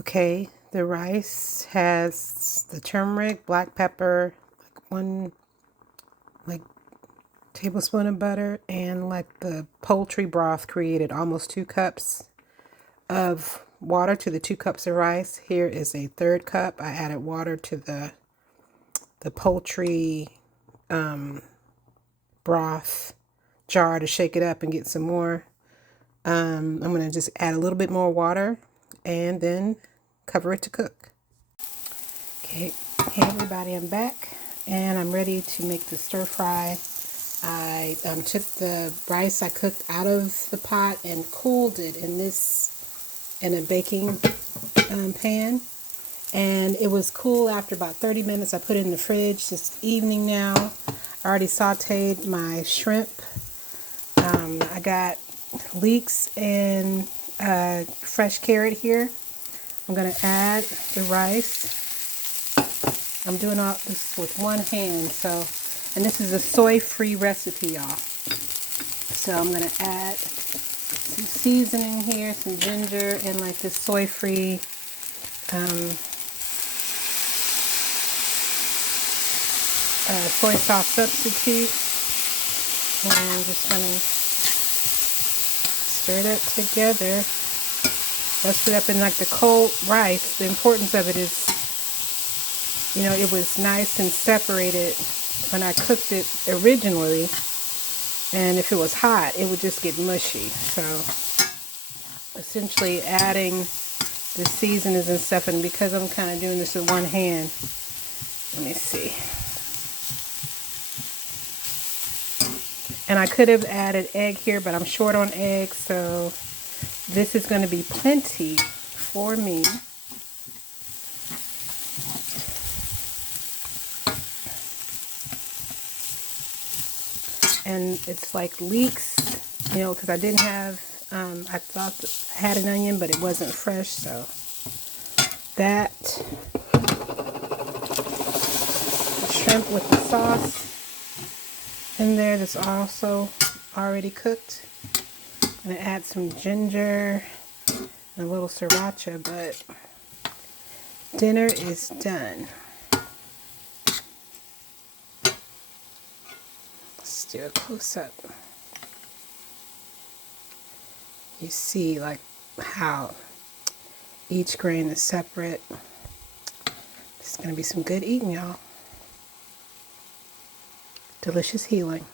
Okay, the rice has the turmeric, black pepper, like one tablespoon of butter, and like the poultry broth created almost 2 cups of water to the 2 cups of rice. Here is a third cup. I added water to the poultry broth jar to shake it up and get some more. I'm going to just add a little bit more water and then cover it to cook. Okay, hey everybody, I'm back and I'm ready to make the stir fry. I took the rice I cooked out of the pot and cooled it in a baking pan, and it was cool after about 30 minutes. I put it in the fridge. It's evening now. I already sauteed my shrimp. I got leeks and fresh carrot here. I'm going to add the rice. I'm doing all this with one hand, and this is a soy-free recipe, y'all. So I'm going to add some seasoning here, some ginger, and like this soy-free soy sauce substitute. And I'm just going to stir it up together. Dust it up in like the cold rice. The importance of it is, it was nice and separated when I cooked it originally. And if it was hot, it would just get mushy. So essentially adding the seasonings and stuff, and because I'm kind of doing this with one hand, let me see. And I could have added egg here, but I'm short on eggs, so this is going to be plenty for me. And it's like leeks, because I didn't have, I thought I had an onion, but it wasn't fresh, so that. The shrimp with the sauce in there that's also already cooked. I'm going to add some ginger and a little sriracha, but dinner is done. Let's do a close-up. You see like how each grain is separate. It's going to be some good eating, y'all. Delicious healing.